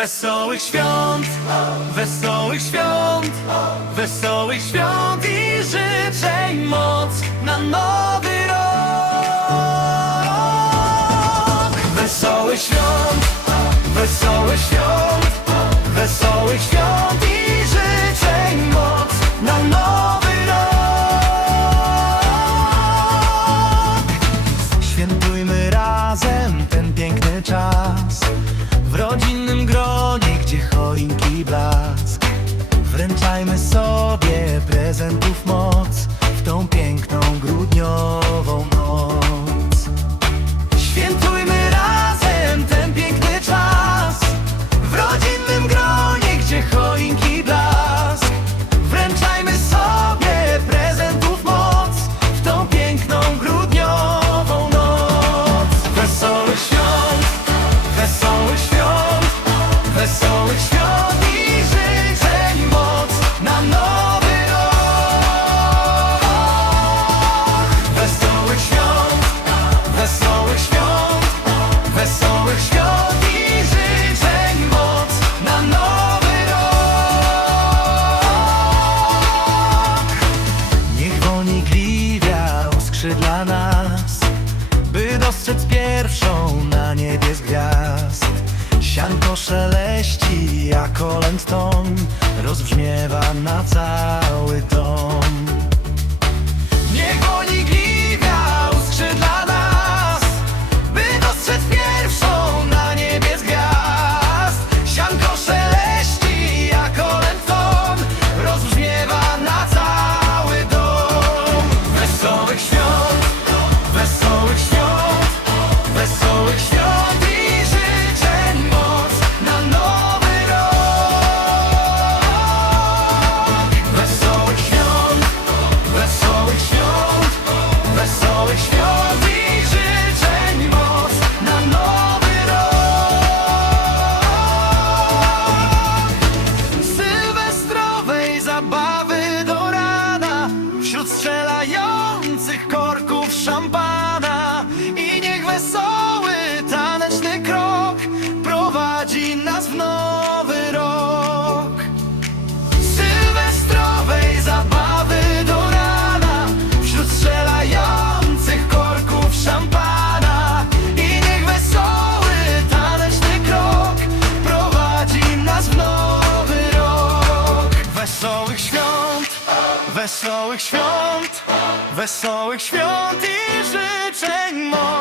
Wesołych świąt, wesołych świąt, wesołych świąt i życzę moc na nowy rok. Wesołych świąt, wesołych świąt, wesołych świąt. And prezentów wystarczy dla nas By dostrzec pierwszą na niebie z gwiazd. Sianko szeleści, a kolęd tom Rozbrzmiewa na cały dom. Wesołych świąt, wesołych świąt, wesołych świąt i życzeń moich.